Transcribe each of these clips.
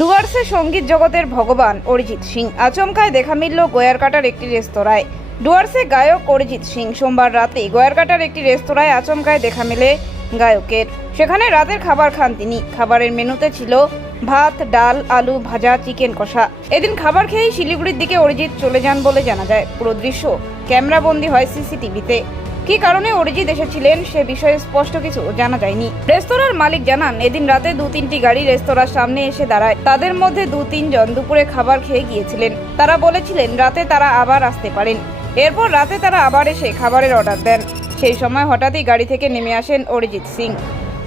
ডুয়ার্সে সঙ্গীত জগতের ভগবান অরিজিৎ সিং আচমকায় দেখা মিলল গয়ারকাটার একটি রেস্তোরাঁয়। ডুয়ার্সে গায়ক অরিজিৎ সিং সোমবার রাতে গয়ারকাটার একটি রেস্তোরাঁয় আচমকায় দেখা মেলে গায়কের। সেখানে রাতের খাবার খান তিনি। খাবারের মেনুতে ছিল ভাত, ডাল, আলু ভাজা, চিকেন কষা। এদিন খাবার খেয়েই শিলিগুড়ির দিকে অরিজিৎ চলে যান বলে জানা যায়। পুরো দৃশ্য ক্যামেরাবন্দি হয় সিসিটিভিতে। কি কারণে অরিজিৎ এসেছিলেন সে বিষয়ে স্পষ্ট কিছু জানা যায়নি। রেস্তোরাঁর মালিক জানান, এদিন রাতে 2-3টি গাড়ি রেস্তোরাঁর সামনে এসে দাঁড়ায়। তাদের মধ্যে 2-3 জন দুপুরে খাবার খেয়ে গিয়েছিলেন। তারা বলেছিলেন রাতে তারা আবার আসতে পারেন। এরপর রাতে তারা আবার এসে খাবারের অর্ডার দেন। সেই সময় হঠাৎই গাড়ি থেকে নেমে আসেন অরিজিৎ সিং।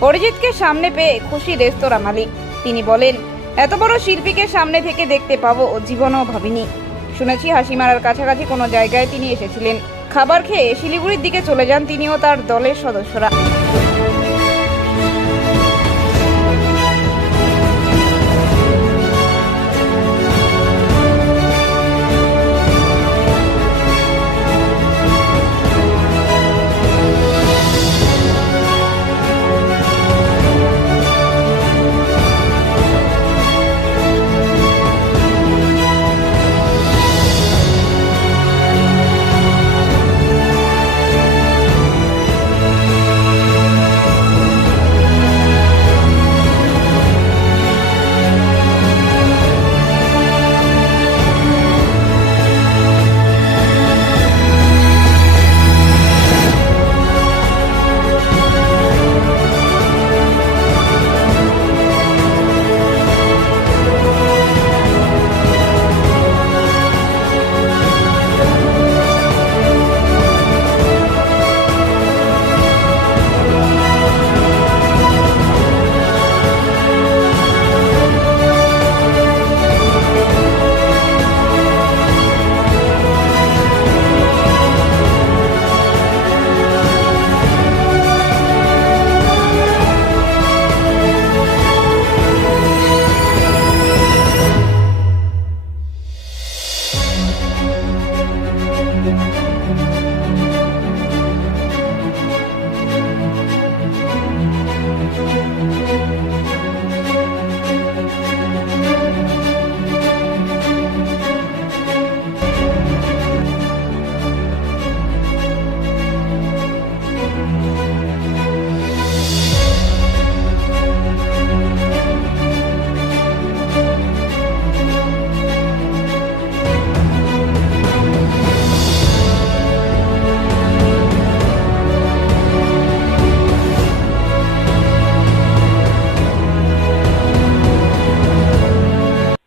অরিজিৎকে সামনে পেয়ে খুশি রেস্তোরাঁ মালিক। তিনি বলেন, এত বড় শিল্পীকে সামনে থেকে দেখতে পাবো জীবনেও ভাবিনি। শুনেছি হাসিমারার কাছাকাছি কোনো জায়গায় তিনি এসেছিলেন। খাবার খেয়ে শিলিগুড়ির দিকে চলে যান তিনি ও তার দলের সদস্যরা।